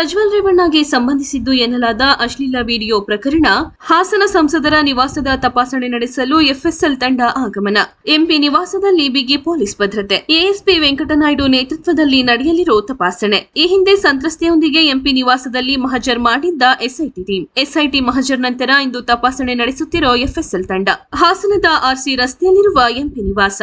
ಪ್ರಜ್ವಲ್ ರೇವಣ್ಣಗೆ ಸಂಬಂಧಿಸಿದ್ದು ಎನ್ನಲಾದ ಅಶ್ಲೀಲ ವಿಡಿಯೋ ಪ್ರಕರಣ, ಹಾಸನ ಸಂಸದರ ನಿವಾಸದ ತಪಾಸಣೆ ನಡೆಸಲು ಎಫ್ಎಸ್ಎಲ್ ತಂಡ ಆಗಮನ. ಎಂಪಿ ನಿವಾಸದಲ್ಲಿ ಬಿಗಿ ಪೊಲೀಸ್ ಭದ್ರತೆ. ಎಎಸ್ಪಿ ವೆಂಕಟನಾಯ್ಡು ನೇತೃತ್ವದಲ್ಲಿ ನಡೆಯಲಿರೋ ತಪಾಸಣೆ. ಈ ಹಿಂದೆ ಸಂತ್ರಸ್ತೆಯೊಂದಿಗೆ ಎಂಪಿ ನಿವಾಸದಲ್ಲಿ ಮಹಜರ್ ಮಾಡಿದ್ದ ಎಸ್ಐಟಿ ಟೀಮ್. ಎಸ್ಐಟಿ ಮಹಜರ್ ನಂತರ ಇಂದು ತಪಾಸಣೆ ನಡೆಸುತ್ತಿರೋ ಎಫ್ಎಸ್ಎಲ್ ತಂಡ. ಹಾಸನದ ಆರ್ಸಿ ರಸ್ತೆಯಲ್ಲಿರುವ ಎಂಪಿ ನಿವಾಸ.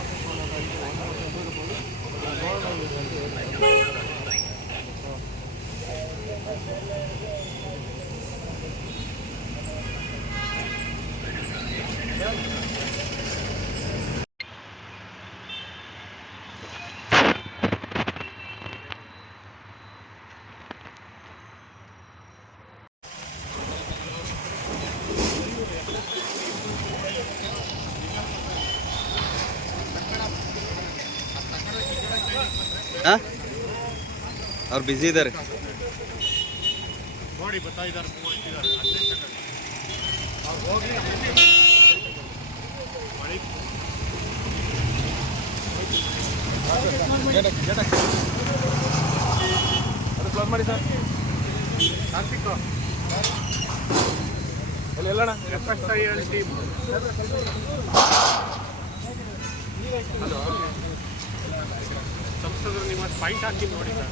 ಹಾಂ ಅವ್ರು ಬ್ಯುಸಿ ಇದ್ದಾರೆ ನೋಡಿ ಬರ್ತಾ ಇದ್ದಾರೆ ಕ್ಲೋಸ್ ಮಾಡಿ ಸರ್ ಕಾರ್ತಿಕ್ ಎಲ್ಲಿ ಎಲ್ಲಣ್ಣ F S I L team point ಹಾಕಿ ನೋಡಿ ಸರ್.